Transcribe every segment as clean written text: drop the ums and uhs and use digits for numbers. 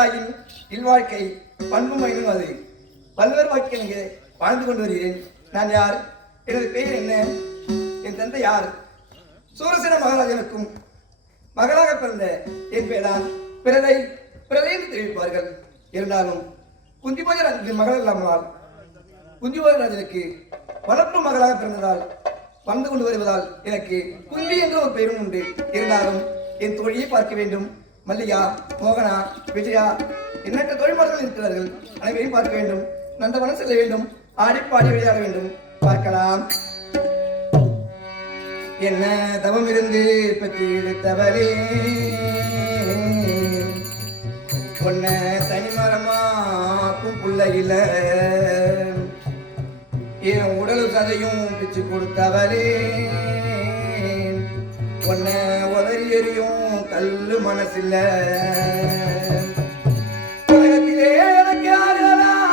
தாயின் இல்வாழ்க்கை பண்பும் மயிலும் அது பல்வேறு வாழ்க்கை வாழ்ந்து கொண்டு வருகிறேன். நான் யார்? எனது பெயர் என்ன? என் தந்தை யார்? சூரசேன மகாராஜனுக்கும் மகளாக பிறந்த என் பெயர்தான் பிரதை என்று தெரிவிப்பார்கள். இருந்தாலும் குந்திபோஜராஜனுக்கு மகள் இல்லாமலால் குந்திபோஜராஜனுக்கு வளர்ப்பு மகளாக பிறந்ததால் வந்து கொண்டு வருவதால் எனக்கு குந்தி என்ற ஒரு பெயரும் உண்டு. இருந்தாலும் என் தோழியை பார்க்க வேண்டும். மல்லிகா, மோகனா, விஜயா எண்ணற்ற தோழிமார்கள் இருக்கிறார்கள். அனைவரையும் பார்க்க வேண்டும். நந்தவனம் செல்ல வேண்டும். ஆடி பாடி விளையாட வேண்டும். பார்க்கலாம். என்ன தவம் இருந்து பற்றி எடுத்தவரே, பொன்ன தனிமரமாக்கும் புள்ளையில என் உடல் கதையும் பிச்சு கொடுத்தவரே, பொன்ன உதறி எறியும் கல்லு மனசில்ல உலகத்திலே எனக்கு யாரெல்லாம்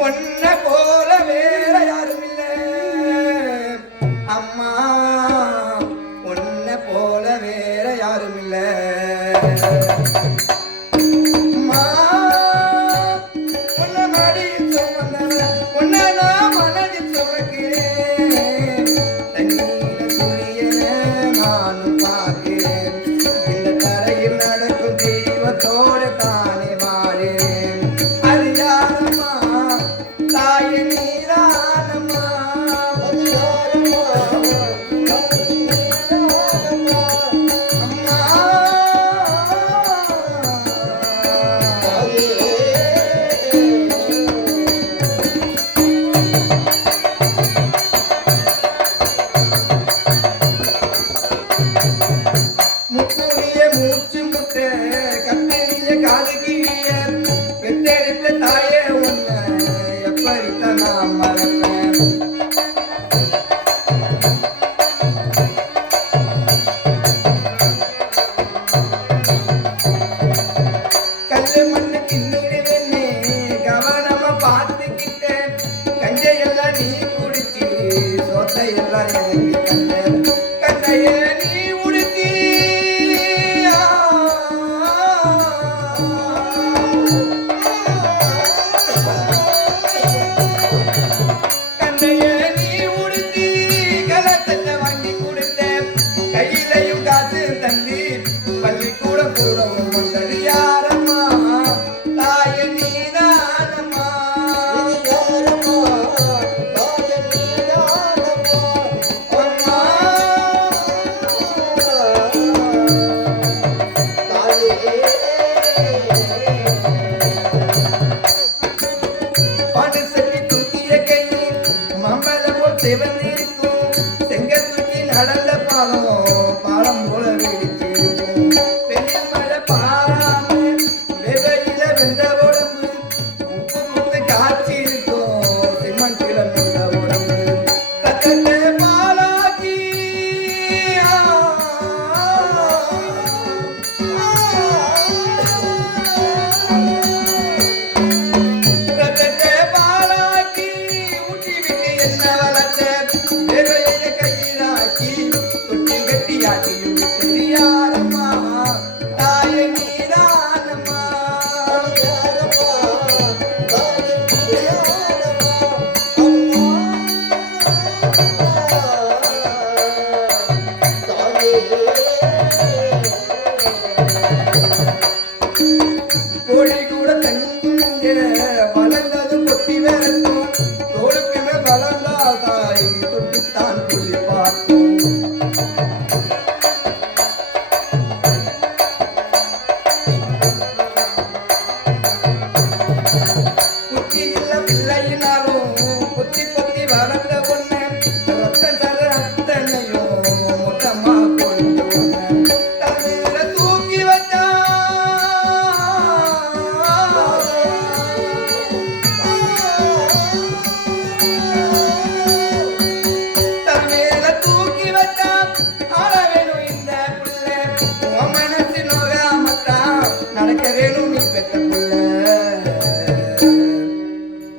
பொன்ன போல வேற யாரும் இல்லை அம்மா, பொன்ன போல வேற யாரும் இல்லை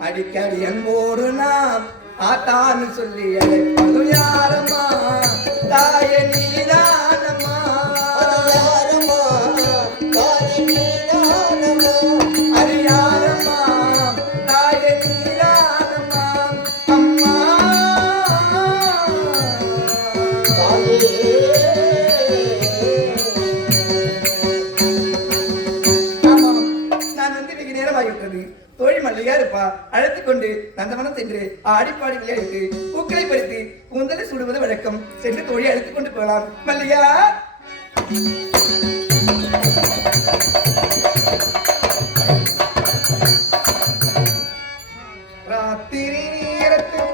அடிக்கடி என்போடு நாம் ஆத்தான்னு சொல்லி அழைப்பது யாரம்மா? தாயே நீதானம்மா, யாரம்மா? நந்தவனம் சென்று ஆடிப்பாடி விளையாடிட்டு பூக்களை பறித்து கூந்தலை சுடுவது வழக்கம். சென்று தோழி அழைத்துக் கொண்டு போகலாம். மல்லிகா ராத்திரி நேரத்தில்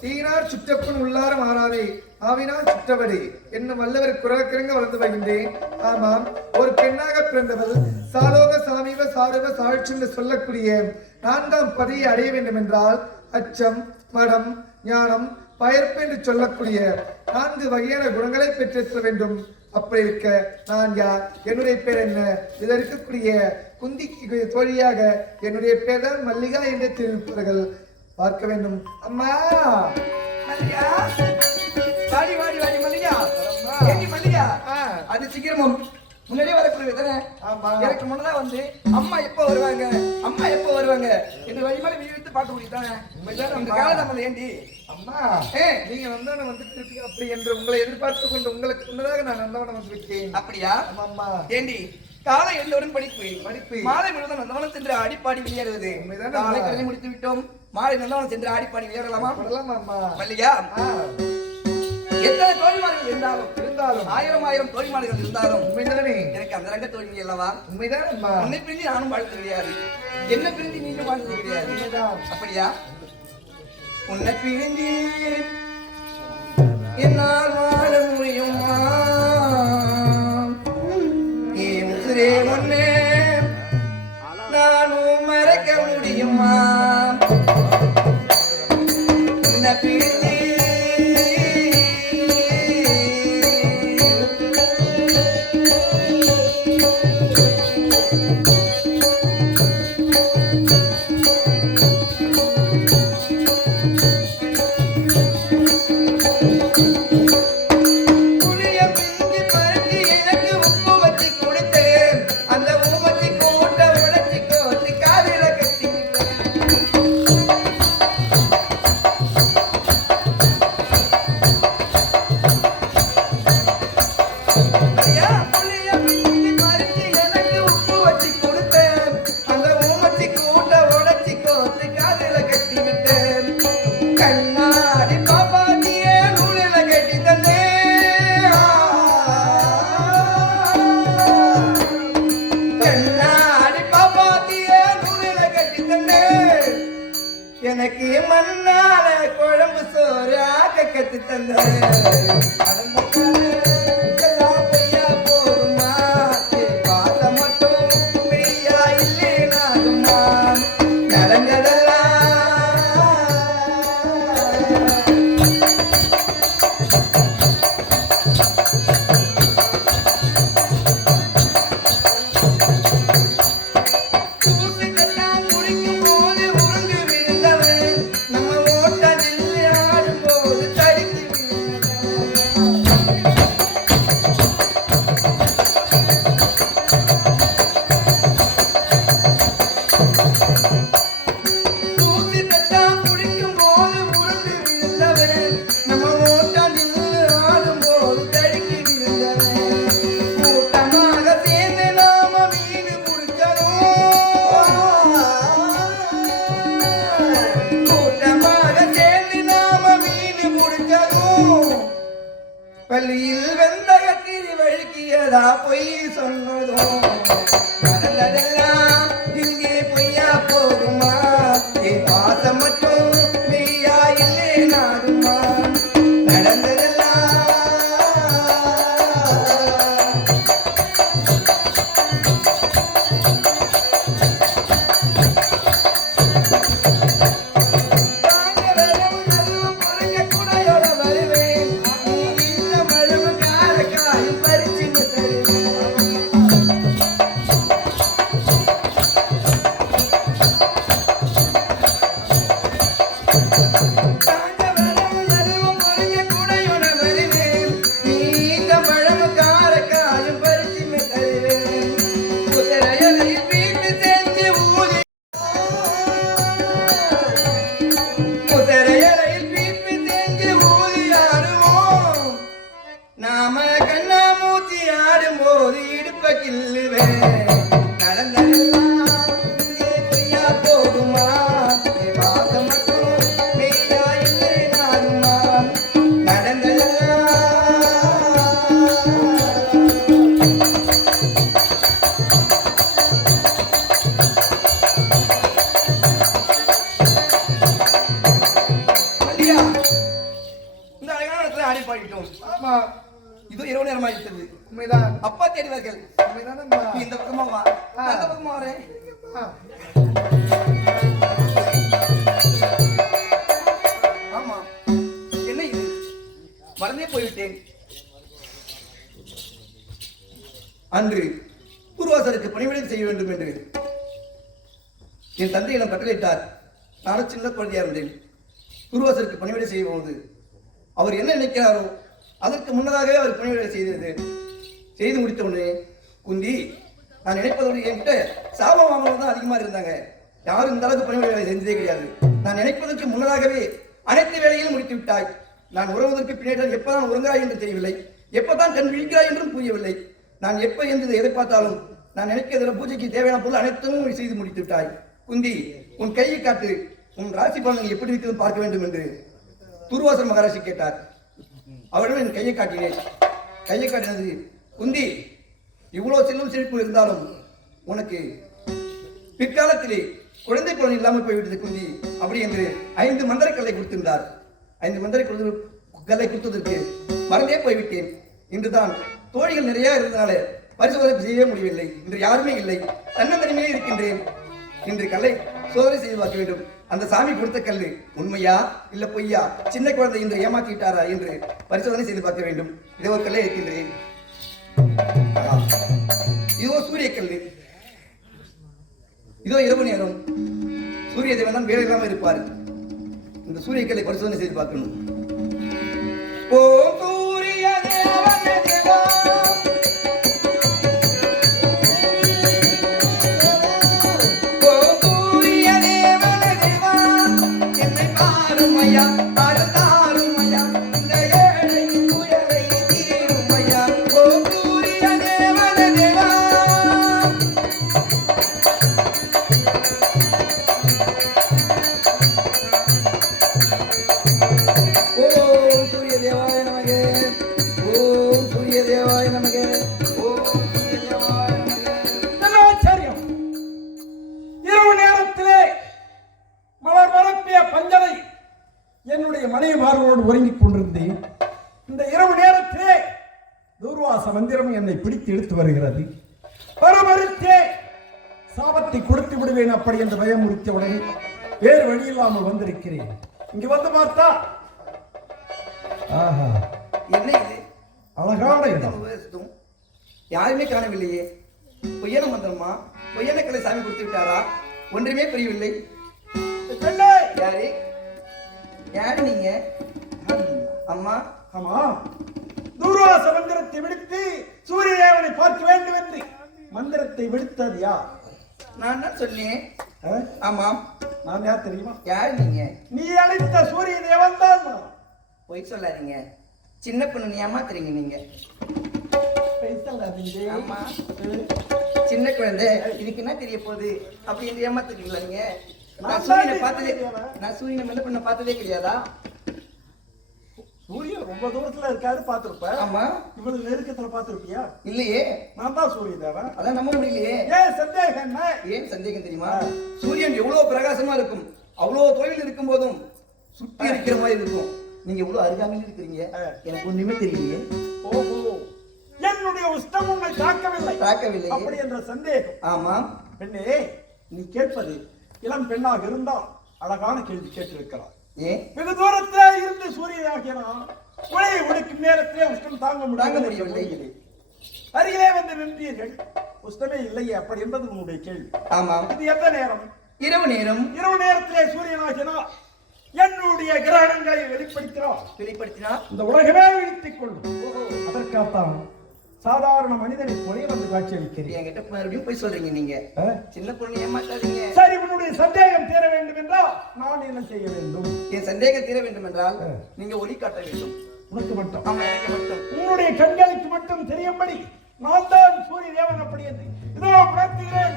தீனார் சுற்றப்பன் உள்ளார மாறாதே ஆவினால் சுற்றவடே என்னும் வல்லவர் குரலக்கிழங்க வளர்ந்து வருகின்றேன். ஆமாம், ஒரு பெண்ணாக பிறந்தவள் சாலோக சாமீப சாரவ சாட்சி என்று சொல்லக்கூடிய 4ஆம் பதவியை அடைய வேண்டும் என்றால் அச்சம், மடம், ஞானம், பயர்ப்பு என்று சொல்லக்கூடிய 4 வகையான குணங்களை பெற்றிருக்க வேண்டும். அப்படி இருக்க நான் யார், என்னுடைய பேர் என்ன, இதில் இருக்கக்கூடிய குந்திக்கு தோழியாக என்னுடைய பேர் தான் மல்லிகா என்று தெரிவிப்பார்கள். பார்க்க வேண்டும். அம்மா மல்லிகா, வாடி வாடி வாடி மல்லிகா. ஏண்டி மல்லிகா, அது சீக்கிரமும் முன்னாடியே வரக்கூடிய தானே. எனக்கு முன்னதா வந்து அம்மா எப்போ வருவாங்க, அம்மா எப்போ வருவாங்க என்று வழிமாலை விழித்து பார்க்க முடியுதானே. இந்த காலதாமலை ஏண்டி அம்மா, நீங்க நந்தவனம் வந்துட்டு இருக்கீங்க அப்படி என்று உங்களை எதிர்பார்த்து கொண்டு உங்களுக்கு முன்னதாக நான் நந்தவனம் வந்துவிட்டேன். அப்படியா? அம்மா ஏண்டி காலை எல்லோரும் படிப்பு மாலை முழுவதும் நந்தவனம் சென்று ஆடிப்பாடி விளையாடுவது. காலை கல்வி முடித்து விட்டோம், மாலை நந்தவனம் சென்று ஆடிப்பாடி விளையாடலாமா? மல்லிகா, எத்தனை தோழிமார்கள் இருந்தாலும் 1000 தோழிமார்கள் இருந்தாலும் எனக்கு அந்த ரங்க தோழி அல்லவா. உண்மைதான். உன்னை பிரிஞ்சு நானும் வாழ்ந்தது கிடையாது, என்ன பிரிஞ்சு நீங்களும் வாழ்ந்தது கிடையாது. அப்படியா? உன்னை பிரிஞ்சு என்னால் வாழ முடியுமா? ஒன்னே நானும் மறக்க முடியுமா? உன்னை பிரிஞ்சு அந்த பார்க்க கத்து தந்த பள்ளியில் வெந்தகத்திரி வழுக்கியதா பொய் சொன்னதும் நடந்ததெல்லாம் இங்கே பொய்யா போகுமா என் பாசம் மட்டும் மெய்யா இல்லை நாடுமா நடந்ததெல்லாம் இதோ இரவு நேரம் ஆயிட்டது. உண்மைதான். அப்பா தேடுவார்கள். உண்மைதான். இந்த பக்கமா வா. அந்த பக்கமா வரேன். ஆமா. என்ன இது? மறந்தே போய்விட்டேன். அன்று பூர்வாசருக்கு பணிவிடை செய்ய வேண்டும் என்று என் தந்தையிடம் கட்டளையிட்டார். நானும் சின்ன குழந்தையா இருந்தேன். பூர்வாசருக்கு பணிவிடை செய்யும் போது அவர் என்ன நினைக்கிறாரோ அதற்கு முன்னதாகவே அவர் பணிவிடை செய்து முடித்த உடனே குந்தி நான் நினைப்பதோடு என்கிட்ட சாபம் வாங்குவது தான் அதிகமாக இருந்தாங்க. யாரும் இந்த அளவுக்கு பணிவிடை வேலை செஞ்சதே கிடையாது. நான் நினைப்பதற்கு முன்னதாகவே அனைத்து வேலையிலும் முடித்து விட்டாய். நான் உறவுவதற்கு பின்னாடி எப்பதான் உறங்கிறாய் என்று தெரியவில்லை, எப்பதான் கண் விழிக்கிறாய் என்றும் புரியவில்லை. நான் எப்ப எந்த எதை பார்த்தாலும் நான் நினைக்கிறதுல பூஜைக்கு தேவையான பொருள் அனைத்தும் செய்து முடித்து விட்டாய். குந்தி உன் கையை காட்டு, உன் ராசி பலன்கள் எப்படி இருக்கிறது பார்க்க வேண்டும் என்று துர்வாசர் மகாராஜி கேட்டார். அவரிடம் என் கையை காட்டினேன். கையை காட்டினது, குந்தி இவ்வளவு செல்லும் செழிப்பு இருந்தாலும் உனக்கு பிற்காலத்திலே குழந்தை பலன் இல்லாமல் போய்விட்டது குந்தி அப்படி என்று 5 மந்திர கல்லை கொடுத்திருந்தார். 5 மந்திர கல்லை கொடுத்ததற்கு மறந்தே போய்விட்டேன். இன்றுதான் தோழிகள் நிறைய இருந்தனால பரிசோதனை செய்யவே முடியவில்லை. இன்று யாருமே இல்லை, தன்னந்தனிமையே இருக்கின்றேன். இன்று கல்லை சோதனை செய்து பார்க்க வேண்டும். அந்த சாமி கொடுத்த கல்லு உண்மையா இல்ல பொய்யா, சின்ன குழந்தை இன்று ஏமாற்றிட்டாரா என்று பரிசோதனை செய்து பார்க்க வேண்டும். இதோ ஒரு கல்லை இருக்கின்றேன். இதோ சூரிய கல்லு. இதோ இரவு நேரம் சூரிய தேவன் தான் வேலை இல்லாமல் இருப்பார். இந்த சூரிய கல்லை பரிசோதனை செய்து பார்க்கணும். ஓ சூரிய தேவன் தேவா தேவா என்னை பிடித்து இழுத்து வருகிறது. பரமரித்தே சாபத்தை கொடுத்து விடுவேன் அப்படி என்று பயமுறுத்திய உடனே வேறு வழி இல்லாமல் வந்திருக்கிறேன். இங்கு வந்து பார்த்தா ஆஹா, என்ன இது அழகான இடம். யாருமே காணவில்லையே. பொய்யன மந்திரமா, பொய்யன கலை சாமி கொடுத்து விட்டாரா? ஒன்றுமே புரியவில்லை. யாரு யாரு நீங்க? அம்மா. ஆமா, தூர்வாச மந்திரத்தை விடுத்து சூரிய தேவனை பார்க்க வேண்டும் என்று மந்திரத்தை விடுத்தது யார்? நான் தான் சொன்னேன். ஆமாம். நான் யார் தெரியுமா? யாரு நீங்க? நீ அழைத்த சூரிய தேவன் தான். பொய் சொல்லாதீங்க. சின்ன பொண்ணு நீ ஏமாத்துறீங்க நீங்க. ஆமா, சின்ன குழந்தை இதுக்கு என்ன தெரிய போகுது அப்படி என்று ஏமாத்துறீங்களா நீங்க? நான் சூரியனை பார்த்ததே கிடையாதா? சூரியன் ரொம்ப தூரத்துல இருக்காரு பாத்துருப்ப. ஆமா. இவ்வளவு நெருக்கத்துல பாத்துருப்பியா? இல்லையே. நான் தான் சூரிய தேவன். அதான் நம்ப முடியலையே. ஏன் சந்தேகம் என்ன? ஏன் சந்தேகம் தெரியுமா? சூரியன் எவ்வளவு பிரகாசமா இருக்கும், அவ்வளவு தொலைவில் இருக்கும் போதும் சுற்றி இருக்கிற மாதிரி இருக்கும். நீங்க எவ்வளவு அருகாமையில் இருக்கிறீங்க, எனக்கு ஒண்ணுமே தெரியலையே. ஓஹோ, என்னுடைய உஷ்டம் உன்னை தாக்கவில்லை அப்படி என்ற சந்தேகம். ஆமா. பெண்ணே, நீ கேட்பது இளம் பெண்ணாக இருந்தால் அழகான கேள்வி கேட்டிருக்கிறார். வெகு தூரத்திலே இருந்து சூரியனாகினான் உலகை ஒடுக்கும் நேரத்திலே உஷ்டம் தாங்க முடியவில்லை. அருகிலே வந்து நின்றீர்கள், உஷ்டமே இல்லையே அப்படி என்பது உன்னுடைய கேள்வி. ஆமாம். இது எந்த நேரம்? இரவு நேரம். இரவு நேரத்திலே சூரியனாகினான் என்னுடைய கிரகணங்களை வெளிப்படுத்தினார் இந்த உலகமே விழித்துக் கொள்ளும். அதற்காகத்தான் சாதாரண மனிதனை போல வந்து காட்சி அளிக்கிறேன். என்கிட்ட மறுபடியும் போய் சொல்றீங்க நீங்க. சின்ன பொண்ணு ஏமாத்தாதீங்க. சரி, உன்னுடைய சந்தேகம் தீர வேண்டும் என்றால் நான் என்ன செய்ய வேண்டும்? என் சந்தேகம் தீர வேண்டும் என்றால் நீங்க ஒளி காட்ட வேண்டும். உனக்கு மட்டும்? ஆமா, எனக்கு மட்டும். உன்னுடைய கண்களுக்கு மட்டும் தெரியும்படி நான் தான் சூரிய தேவன் அப்படி என்று இதோ பிரார்த்திக்கிறேன்.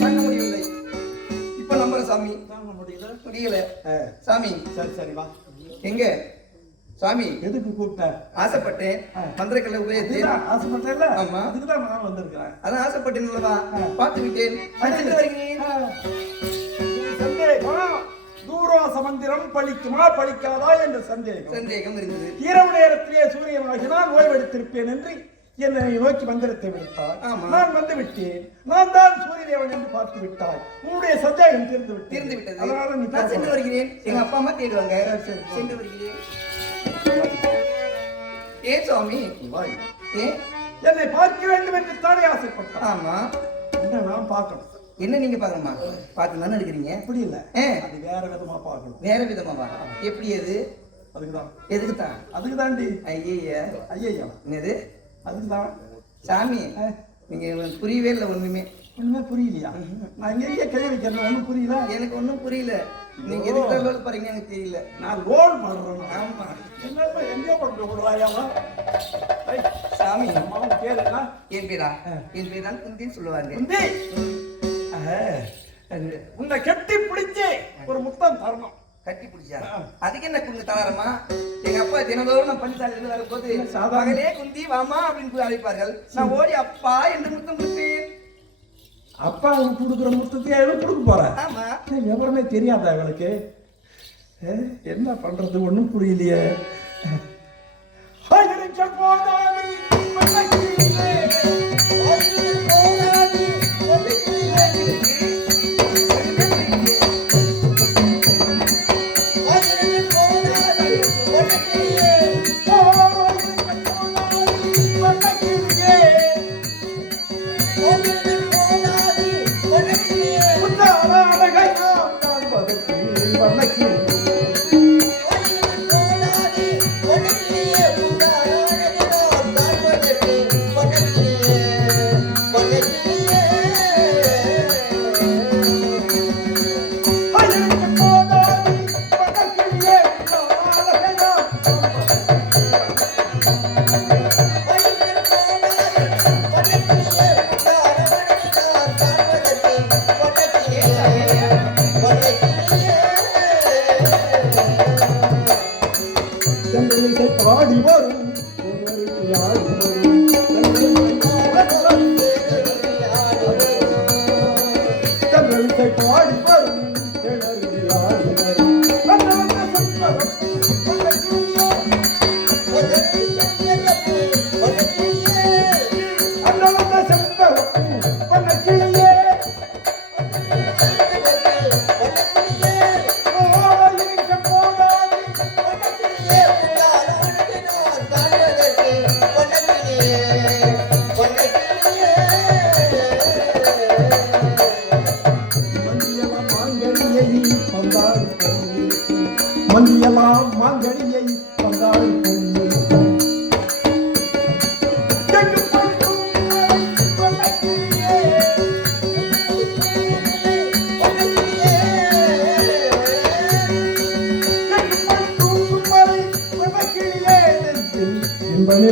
தாங்க முடியவில்லை. இப்ப நம்புற சாமி. தாங்க முடியல சாமி. சரி சரி, வா. எங்க சாமி? எதுக்கு கூப்பிட்ட? ஆசைப்பட்டேன். மந்திரக்கலை உபயோகித்தேன். ஆசைப்பட்டேன். ஆமா, அதுக்குதான் நான் வந்திருக்கேன். அதான் ஆசைப்பட்டேன் அல்லவா? பார்த்து விட்டேன். சந்தேகம் தூர்வாச மந்திரம் பலிக்குமா பலிக்காதா என்ற சந்தேகம் இருந்தது. இரவு நேரத்திலே சூரியனாகினால் ஓய்வெடுத்திருப்பேன் என்று என்னை நோக்கி மந்திரத்தை விடுத்தார். நான் வந்து விட்டேன். நான் தான் சூரிய தேவன் என்று பார்த்து விட்டாய். உன்னுடைய சந்தேகம் தீர்ந்து விட்டது. அதனால நீ சென்று வருகிறேன். எங்க அப்பா அம்மா தேடுவாங்க. சென்று வருகிறேன். ஏன் சுவாமி? என்னை பார்க்க வேண்டும் என்று தானே ஆசைப்பட்டான். ஆமா. என்ன நான் பார்க்கணும்? என்ன நீங்க பாக்கணுமா? பார்த்து தானே இருக்கிறீங்க. அப்படி இல்ல, அது வேற விதமா பார்க்கணும். வேற விதமாவா? எப்படி? அது அதுக்குதான். எதுக்குதான்? அதுக்குதாண்டி. ஐயா என்னது? அதுக்குதான் சாமி. நீங்க புரியவே இல்லை. ஒண்ணுமே புரியலையா? நான் எங்க கைய வைக்கிறேன், ஒண்ணும் புரியல. எனக்கு ஒண்ணும் புரியல. நீங்க எதுக்கு லோல் பாருங்க, எனக்கு தெரியல. நான் லோல் பண்றேன். ஆமா. என்ன எங்க பண்ற விடுறாயாமா? சாமி, அம்மாவும் பேர் என்ன? என் பேரா? என் பேர் தான் குந்தின்னு சொல்லுவாங்க. குந்தி. உன்னை கட்டி பிடிச்சி ஒரு முத்தம் தரணும். கட்டி பிடிச்சா அதுக்கு என்ன குந்தி தராரமா? எங்க அப்பா தினதோறும் நான் பள்ளிசாலையிலிருந்து வரும்போது மகளே குந்தி வாமா அப்படின்னு அழைப்பார்கள். நான் ஓடி அப்பா என்று முத்தம் கொடுத்தேன். அப்பா கொடுக்குற முத்தத்தை எவ்வளவு கொடுக்க போற? ஆமா. எவருமே தெரியாதா இவளுக்கு? என்ன பண்றது ஒண்ணும் புரியலையே. பாடி வரும் பாடி வரும்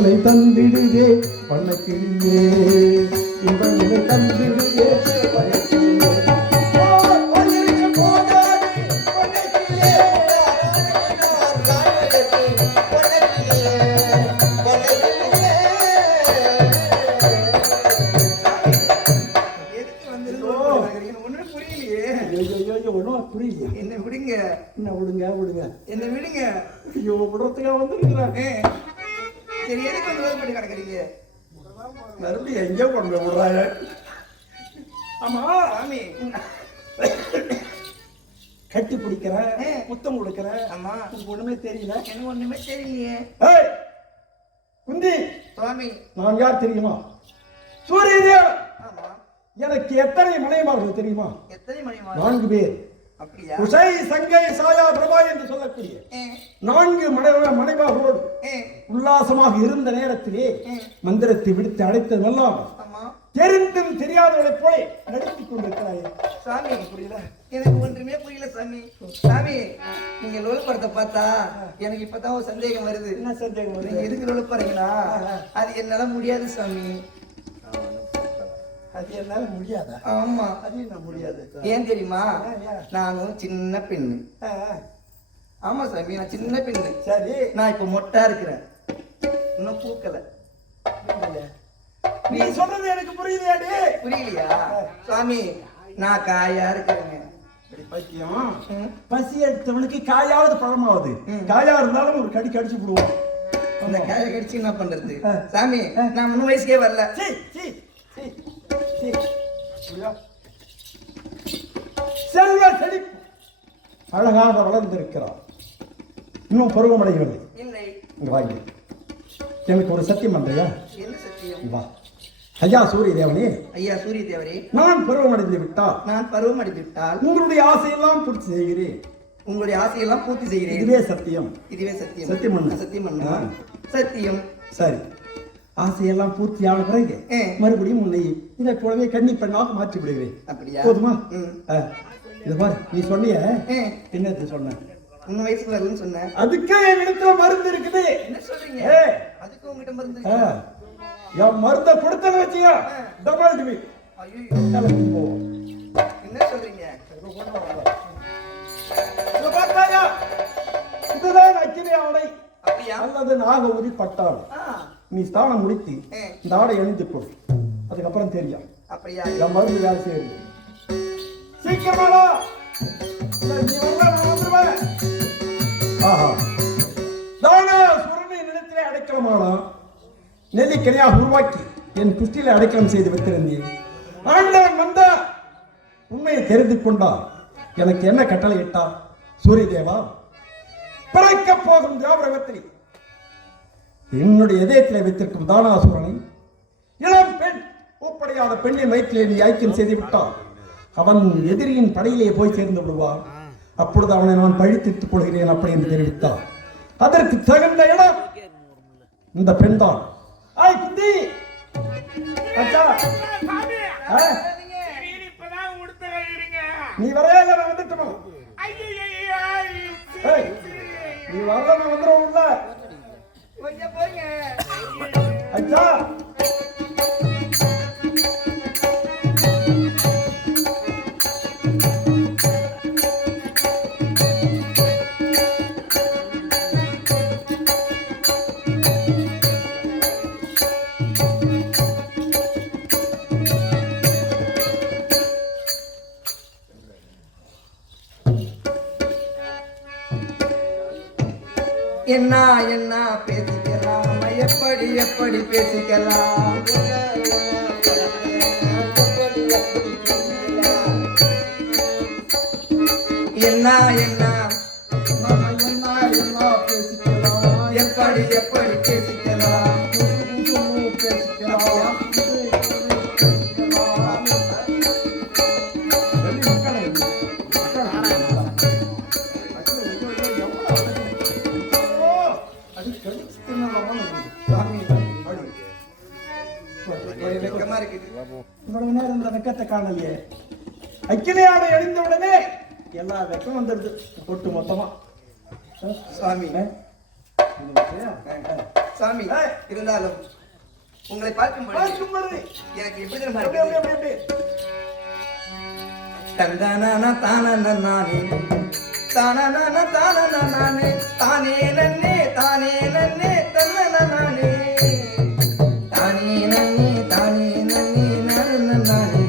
இன்பங்களை தந்திடுதே வண்ணக்கிளியே, இன்பங்களை தந்திடுதே வண்ணக்கிளியே. புரியல. என்ன விடுங்க, என்ன விடுங்க விடுங்க, என்ன விடுங்க. ஐயோ விடுறதுக்கா வந்துருக்கிறாங்க. சரி, எதுக்கு வந்து வேலை பண்ணி கிடக்குறீங்க? மறுபடியும் எங்கேயோ கொண்டு விடுறாங்க. ஆமா சாமி, கட்டி பிடிக்கிறேன், முத்தம் கொடுக்கிறேன். ஆமா, உங்களுக்கு ஒண்ணுமே தெரியல. எனக்கு ஒண்ணுமே தெரியலையே. ஏய் குந்தி, சுவாமி, நான் யார் தெரியுமா? சூரியதேவன். ஆமா. எனக்கு எத்தனை மனைவிமார்கள் தெரியுமா? எத்தனை மனைவிமார்கள்? 4 பேர். அப்படியா? உசை, சங்கை, சாயா, பிரபா என்று சொல்லக்கூடிய 4 மனைவிமார்களோடு உல்லாசமாக இருந்த நேரத்திலே மந்திரத்தை விடுத்து அழைத்ததெல்லாம் தெரிந்தும் தெரியாதவளைப் போல நடித்துக் கொண்டிருக்கிறாய். சாமி, புரியல, எனக்கு ஒன்றுமே புரியல சாமி. சாமி, நீங்க லோல் படத்தை பார்த்தா எனக்கு இப்பதான் ஒரு சந்தேகம் வருது. என்ன சந்தேகம் வருது? நீங்க எதுக்கு லோல் போறீங்களா? அது என்னால முடியாது சாமி. அது என்னால முடியாதா? ஆமா, அது என்ன முடியாது? ஏன் தெரியுமா? நானும் சின்ன பெண்ணு. ஆமா சாமி, நான் சின்ன பெண்ணு. சரி, நான் இப்ப மொட்டா இருக்கிறேன், இன்னும் பூக்கல. நீ சொல்றது எனக்கு புரியுதேடி. புரியலையா? சுவாமி, நான் காயா இருக்கிறேங்க. பைத்தியம், பசி எடுத்தவனுக்கு காயாவது பழமாவது. காயா இருந்தாலும் ஒரு கடி கடிச்சு விடுவோம். அந்த காயை கடிச்சு என்ன பண்றது? சாமி, நான் 3 வயசுக்கே வரல. செல்வ செழிப்பு அழகாக வளர்ந்திருக்கிறார், இன்னும் பருவமடையவில்லை. இல்லை. இங்க வாங்க, எனக்கு ஒரு சத்தியம் பண்றியா? என்ன சத்தியம்? வா. ஐயா சூரிய தேவனே, ஐயா சூரிய தேவரே, நான் பருவமடைந்து விட்டால், நான் பருவம் அடைந்து விட்டால் உங்களுடைய ஆசையெல்லாம் பூர்த்தி செய்கிறேன். உங்களுடைய ஆசையெல்லாம் பூர்த்தி செய்கிறேன். இதுவே சத்தியம். இதுவே சத்தியம். சத்தியம் பண்ணு. சத்தியம் பண்ணு. சத்தியம். சரி, ஆசையெல்லாம் பூர்த்தியான பிறகு மறுபடியும் உன்னை இதை போலவே கன்னி பெண்ணாக மாற்றி விடுகிறேன். அப்படியா? போதுமா? இது பாரு, நீ சொன்னிய என்னது சொன்ன? 3 வயசுக்கு வரலன்னு சொன்னேன். அதுக்கே என் இடத்துல மருந்து இருக்குது. என்ன சொல்றீங்க? அதுக்கு உங்ககிட்ட மருந்து? என் மருந்தை கொடுத்தன வச்சியா டபுள் டிவி. ஐயோ, என்ன சொல்றீங்க? இது பார்த்தாயா, இதுதான் அக்கினி ஆடை. அப்படியா? அல்லது நாக உரி பட்டாள். நீ ஸ்தானம் முடித்து இந்த ஆடை அணிந்துக்கொள், அதுக்கப்புறம் தெரியும். அப்படியா? என் மருந்து வேலை செய்யுது. சீக்கிரமா சுரனை நிலத்திலே அடைக்கலமானா நெல்லிக்கனியாக உருவாக்கி என் குஷ்டியில அடைக்கலம் செய்து வைத்திருந்தேன். ஆண்டவன் வந்த உண்மையை தெரிந்து கொண்டார். எனக்கு என்ன கட்டளை இட்டார்? சூரிய தேவா, பிறக்க போகும் திராவிடத்தில் என்னுடைய இதயத்திலே வைத்திருக்கும் தானாசுரனை இளம் பெண் ஒப்படையாத பெண்ணின் வயிற்றிலே நீ ஐக்கியம் செய்து விட்டால் அவன் எதிரியின் படையிலே போய் சேர்ந்து விடுவான். அப்பொழுது அவனை நான் பழித்துக் கொள்கிறேன் அப்படி என்று தெரிவித்தார். அதற்கு தகுந்த இடம் இந்த பெண் தான். நீ வரையா இல்ல நான் வந்துட்டோம். நீ வரல நான் வந்துடுவோம்ல. கொஞ்சம் போங்க. அச்சா என்ன என்ன பேசிக்கலாம், எப்படி எப்படி பேசிக்கலாம். என்ன என்ன பேசிக்கலாம், எப்படி எப்படி பேசிக்கலாம். இவ்வளவு நேரம் இந்த வெக்கத்தை காணலையே. அக்கினி ஆடை அணிந்த உடனே எல்லா வெக்கம் வந்துடுது ஒட்டு மொத்தமா. சுவாமி, சாமி இருந்தாலும் உங்களை பார்க்கும் பொழுது எனக்கு எப்படி தெரியுமா இருக்கு? தந்தானா தானே நானே தானே தானே நன்னே தானே நன்னே தன்னன நானே தானே நன்னே நானே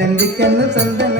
ரெண்டு கண்ணு சந்தன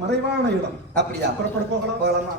மறைவான இடம். அப்படியா? புறப்பட போகலாம். போகலாமா?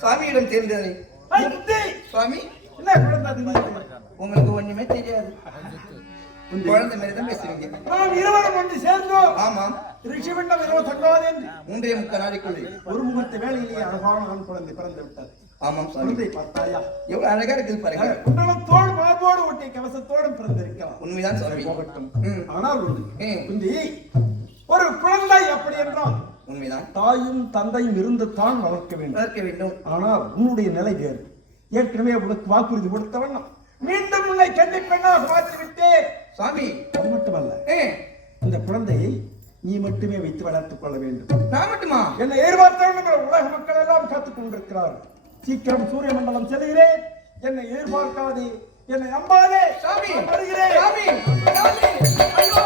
சுவாமியிடம் தெரிந்ததை சுவாமி உங்களுக்கு ஒண்ணுமே தெரியாது. குழந்தை மாதிரி தான் பேசுறீங்க. நாம் இருவரும் ஒன்று சேர்ந்தோம். ஆமாம். ரிஷிவண்டம் 29 என்று 3.3 நாளைக்குள்ளே ஒரு முகூர்த்த வேளையிலேயே அழகான ஆண் குழந்தை பிறந்து விட்டது. ஆமாம். குழந்தை பார்த்தாயா எவ்வளவு அழகா இருக்குது பாருங்க. குண்டலத்தோடு மார்போடு ஒட்டிய கவசத்தோடும் பிறந்திருக்கலாம். உண்மைதான் சுவாமி. ஆனால் குந்தி ஒரு குழந்தை அப்படி என்றால் உண்மைதான். தாயும் தந்தையும் இருந்து தான் வளர்க்க வேண்டும். ஆனால் உன்னுடைய நிலை வேறு. ஏற்கனவே உனக்கு வாக்குறுதி கொடுத்த வண்ணம் மீண்டும் உன்னை கன்னி பெண்ணாக மாற்றிவிட்டே. சுவாமி அது மட்டுமல்ல, இந்த குழந்தையை நீ மட்டுமே வைத்து வளர்த்துக் கொள்ள வேண்டும். நான் மட்டுமா? என்னை எதிர்பார்த்தவர்கள் உலக மக்கள் எல்லாம் காத்துக் கொண்டிருக்கிறார்கள். சீக்கிரம் சூரிய மண்டலம் செல்கிறேன். என்னை எதிர்பார்க்காதே, என்னை நம்பாதே. சாமி வருகிறேன். சாமி சாமி ஐயோ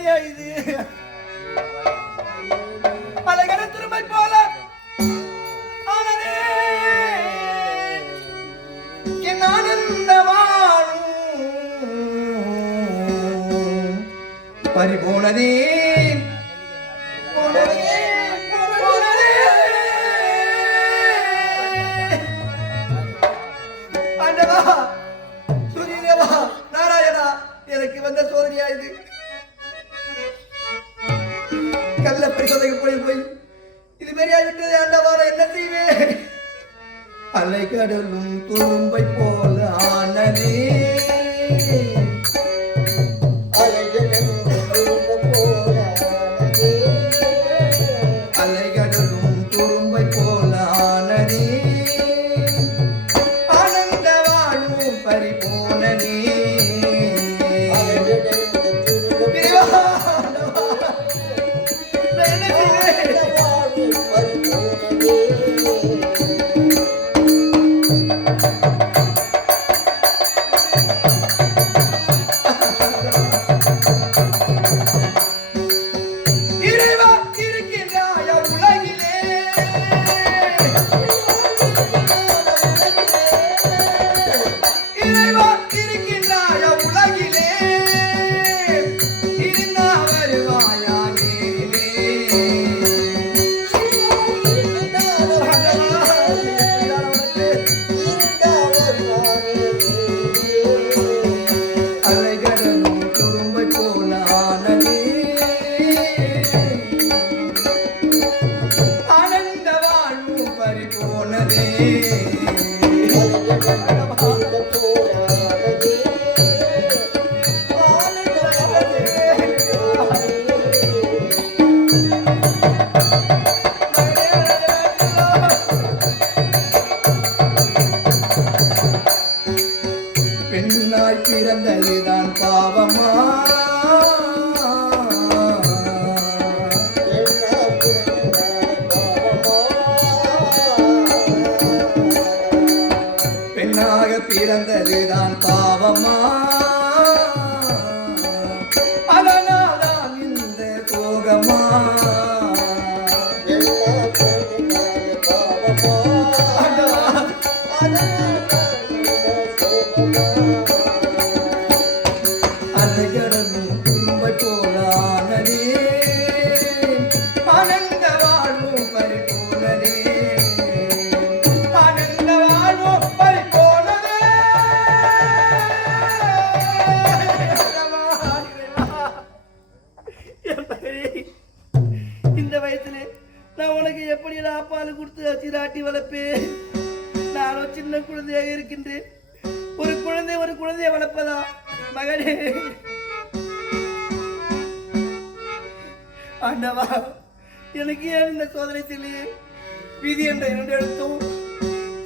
சோதனையா இது? அழகர திருமை போல ஆனதே என் ஆனந்த வாழும் பறிபோனதே எனக்கு வந்த சோதனையா இது? கல்ல பரிசோதனை போய் இது மாரி ஆகிவிட்டது ஆண்டவா, என்ன செய்வேன்? அலை கடலும் துரும்பை போல ஆனதே அலைகடலும் துரும்பை போல ஆனதே ஆனந்த வாழும் பறிபோனதே பெண்ணாய் பிறந்ததுதான் பாவமா? பெண்ணாக பிறந்ததுதான் பாவமா? அதனால்தான் இந்த சோகமா? அலைகடலும் துரும்பை போல ஆனதே ஆனந்த வாழ்வும் பறிபோனதே ஆனந்த வாழ்வும் பறிபோனதே. இந்த வயசுல நான் உனக்கு எப்படி பால் கொடுத்து அச்சிராட்டி வளர்ப்பேன்? நானும் சின்ன குழந்தையாக இருக்கின்றேன். ஒரு குழந்தைய வளர்ப்பதா மகனே? ஆண்டவா, எனக்கு ஏன் இந்த சோதனை சொல்லியே? விதி என்ற 2 எழுத்தும்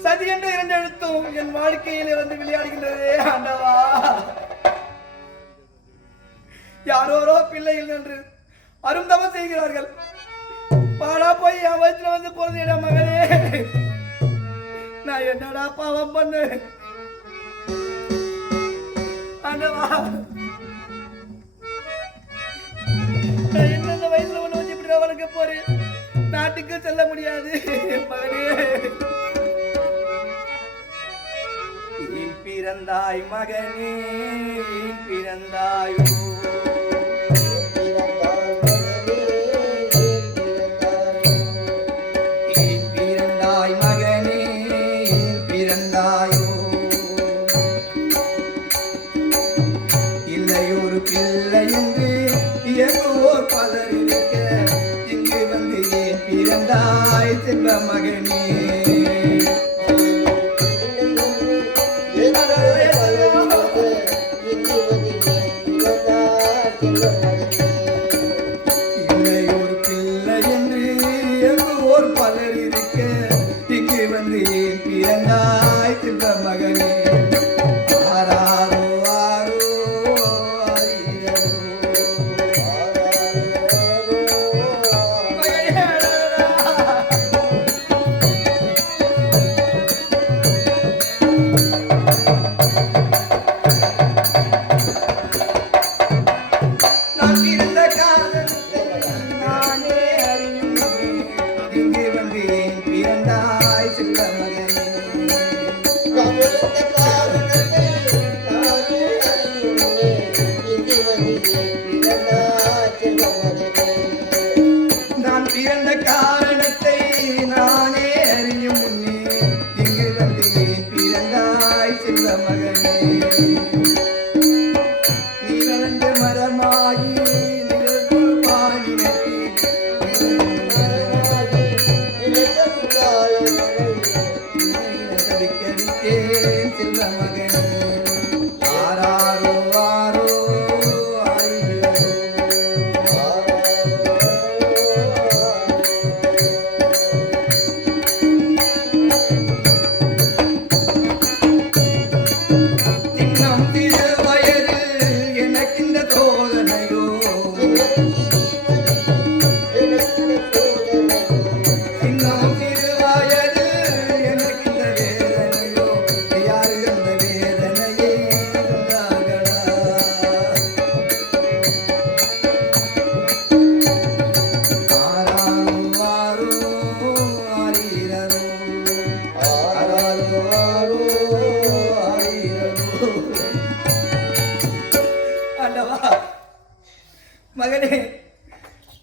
சதி என்ற 2 எழுத்தும் என் வாழ்க்கையிலே வந்து விளையாடுகின்றதே ஆண்டவா. யாரோரோ பிள்ளைகள் என்று அருந்தவம் செய்கிறார்கள். பாடா போய் என் வயசுல வந்து பிறந்த மகனே, நான் என்னடா பாவம் பண்ணு ஆண்டவா? என்ன வயசுல ஒண்ணு வச்சு இப்படி வளர்க்க போறேன்? நாட்டுக்கு செல்ல முடியாது மகனே. ஏன் பிறந்தாய் மகனே, ஏன் பிறந்தாயோ? ஏன் பிறந்தாய் மகனே, ஏன் பிறந்தாயோ? இல்லையொரு பிள்ளை என்று இயங்குவோர் பலர் இருக்க, இங்கு வந்து ஏன் பிறந்தாய் செல்வ மகனே? இல்லையொரு பிள்ளை என்று இயங்குவோர் பலர் இருக்க, இங்கு வந்து ஏன் பிறந்தாய் செல்வ மகனே? ஆராரோ ஆரோ ஆரீரோ.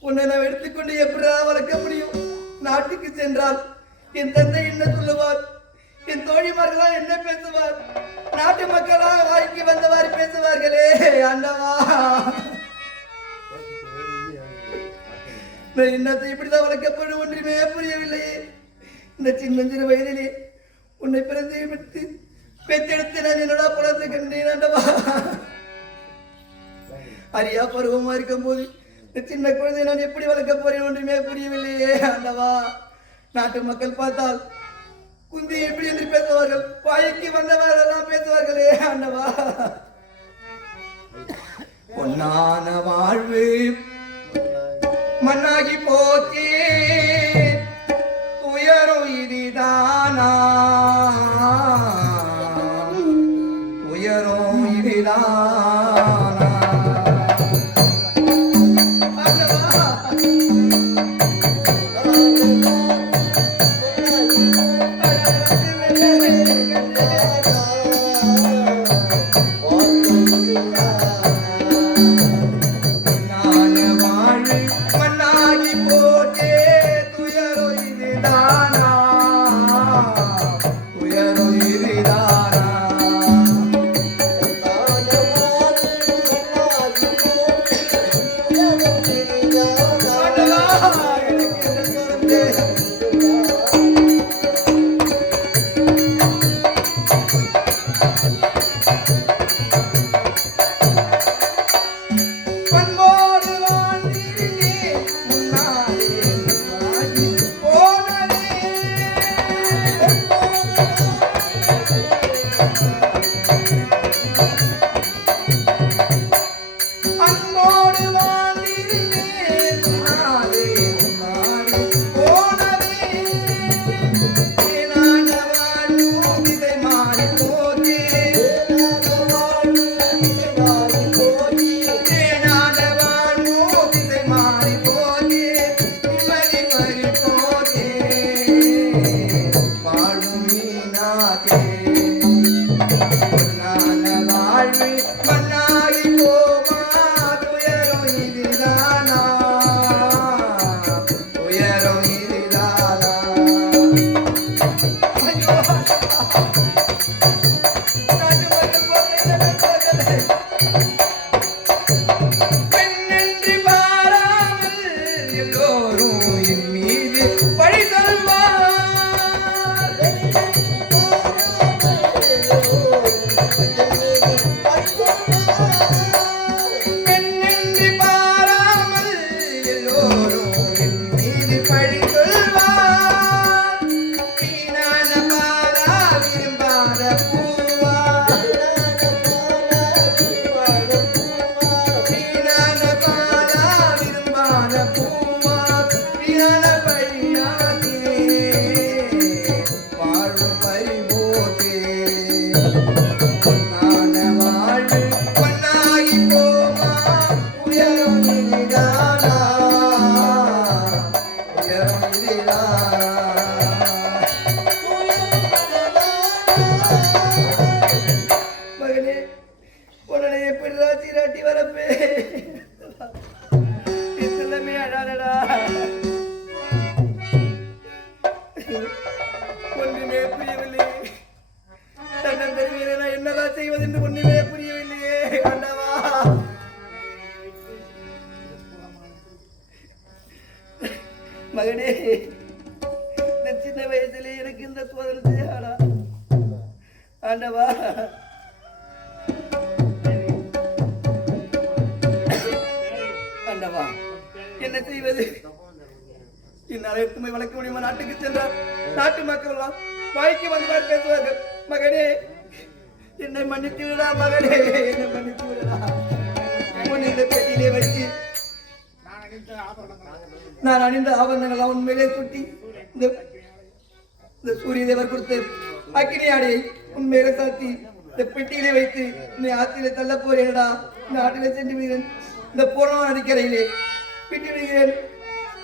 உன்னை நான் எடுத்துக்கொண்டு எப்படிடா வளர்க்க முடியும்? நாட்டுக்கு சென்றால் என் தந்தை என்ன சொல்லுவார்? என் தோழிமார்களால் என்ன பேசுவார்? நாட்டு மக்களால் வாய்க்கு வந்தவாறு பேசுவார்களே ஆண்டவா. நான் என்னத்தை இப்படிதான் வளர்க்கப்படும் ஒன்றுமே புரியவில்லையே. இந்த சின்னஞ்சிறு வயதிலே உன்னை பிறந்து விட்டு பெற்றெடுத்து நான் என்னடா குழந்தை கண்டேன் ஆண்டவா. அரியா பருவமா இருக்கும் போது இந்த சின்ன குழந்தை நான் எப்படி வளர்க்க போறேன் ஒன்றுமே புரியவில்லையே ஆண்டவா. நாட்டு மக்கள் பார்த்தால் குந்தி எப்படி என்று பேசுவார்கள், வாய்க்கு வந்தவரெல்லாம் பேசுவார்களே ஆண்டவா. பொன்னான வாழ்வு மண்ணாகி போச்சே, துயரும் இதுதானா, துயரும் இதுதானா. மகனே, இந்த சின்ன வயசுல எனக்கு இந்த சோதனை செய்யாடா ஆண்டவா. ஆண்டவா, என்ன செய்வது? என்னால் எடுத்துமை வளர்க்க முடியுமா? நாட்டுக்கு சென்றார் நாட்டு மக்கள் எல்லாம் வாய்க்கு வந்தார் பேசுவார்கள். மகனே, என்னை மன்னித்து விடா மகனே, என்னை மன்னித்து விடா. இந்த பெட்டியிலே வச்சு நான் அணிந்த ஆபரணங்கள் உண்மையிலே சுட்டி இந்த சூரிய தேவர் கொடுத்த அக்கினி ஆடையை உண்மையிலே சாத்தி இந்த பெட்டியிலே வைத்து உன்னை ஆற்றிலே தள்ள போறேனடா. இந்த ஆற்றிலே சென்று விடுகிறேன். இந்த போனோம் அடிக்கரையிலே விட்டு விடுகிறேன்.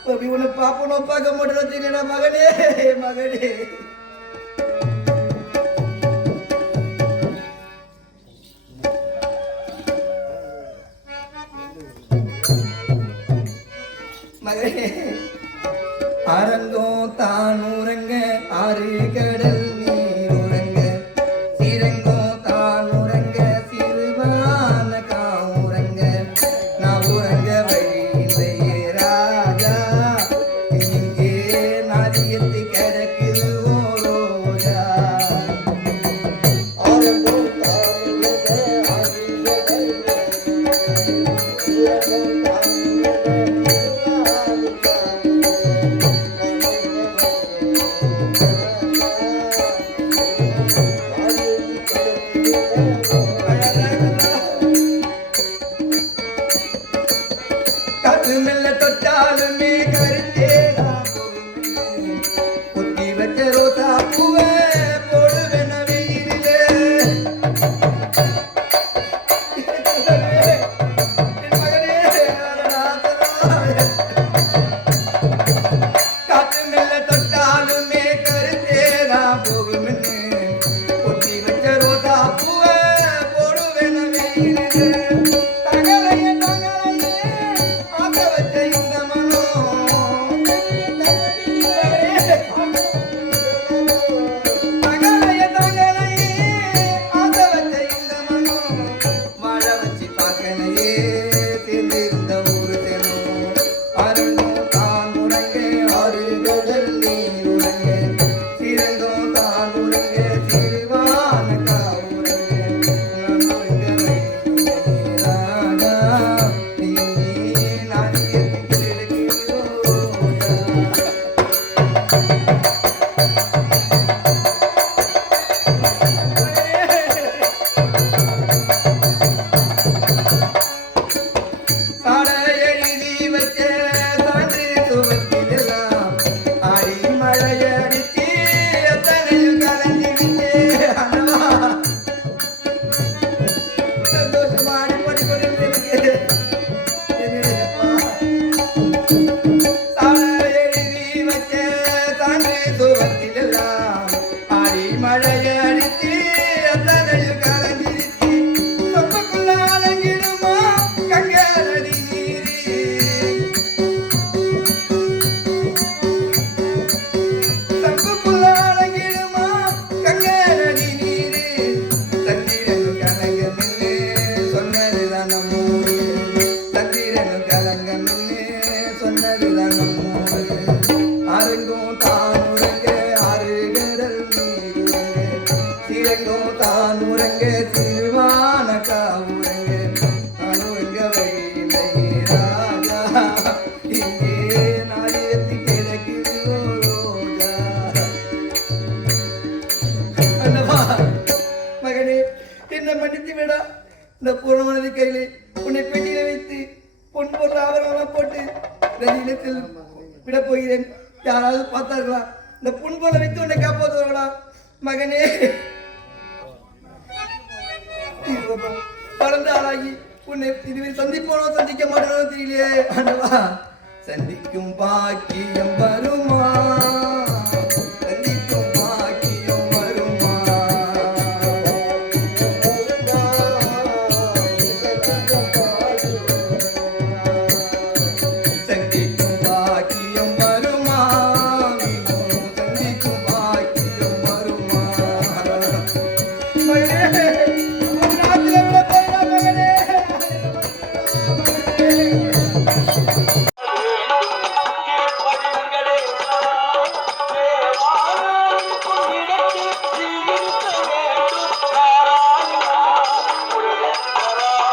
அப்படி உன்னை பாப்பனோ பார்க்க மாட்டேன் தெரியலடா மகனே, மகனே. மகனே அரங்கோ தான் உறங்க ஆறு கடல் நீர் உறங்க சீரங்கோ தான் உறங்க சிறுவான காவுறங்க நான் உறங்க வழியிலேயே ராஜா இங்கே நதியத்து கிடக்குது ஓரோஜா அரங்கோ தான் உறங்க காத்து மெல்ல தொட்டாலுமே கருத்தேடா பொத்தி வச்ச ரோசா பூவே போடுவேன வெயிலே என் மகனே காத்து மெல்ல தொட்டாலுமே கருத்தேடா போகுமென்னு பொத்தி வச்ச ரோசா பூவே போடுவேன வெயிலே தங்களையே ஆசை வச்ச இந்த மனோ தங்களையே ஆசை வச்ச இந்த மனோ வாழ வச்சு பார்க்கலையே சேர்ந்திருந்த ஊரு தெரும் அருங்கோ தான் உறங்க ஆறு கடல் நீர் உறங்க சிறந்தோ தான் உறங்க சிறுவான காவுறங்க நான் உறங்க ராஜா இங்கே நாடியத்து கிடக்கிறோயா சாட எழுதி வச்ச சான்று துவத்திலெல்லாம் ஆடி மழையடிச்சு எத்தனையும் கலஞ்சிருச்சே அண்ணா சந்தோஷமாடி படிக்கொண்டிருக்க சாட எழுதி வச்ச சான்று துவத்திலெல்லாம் ஆடி மழையடிச்சு எத்தனையும் கலஞ்சிருச்சு சொத்துக்குள்ள அலங்கிடுமா கங்கரடி நீரி தப்புக்குள்ள அலங்கிடுமா கங்கரடி நீரி தந்திரனு கலங்க மின்னு சொன்னதுதான் நம்மூரு தந்திரனு கலங்க மின்னு சொன்னதுதான் நம்மூரு அருங்கும் தான் உறங்க ஆறு கடல் நீர் உறங்க சீரங்கும் தான் உறங்க சிறுவான காவுறங்க அணுங்க வழியிலே ராஜா இங்கே நாயத்து கிடக்குது ரோஜா அண்ணவா மகனே என்னை மன்னித்து விடா இந்த பூர்ணமனது கையிலே உன்னை பெட்டியில வைத்து பொன் பொருள் ஆபரணம் போட்டு நதியிலத்தில் விட போகிறேன் யாராவது பார்த்தார்களா இந்த பொன் பொருளை வைத்து உன்னை காப்பாற்றுவார்களா மகனே பறந்த ஆளாகி உன்னை இதுவில் சந்திப்போனோ சந்திக்க மாட்டேனோ தெரியலையே ஆண்டவா சந்திக்கும் பாக்கியம் வருமா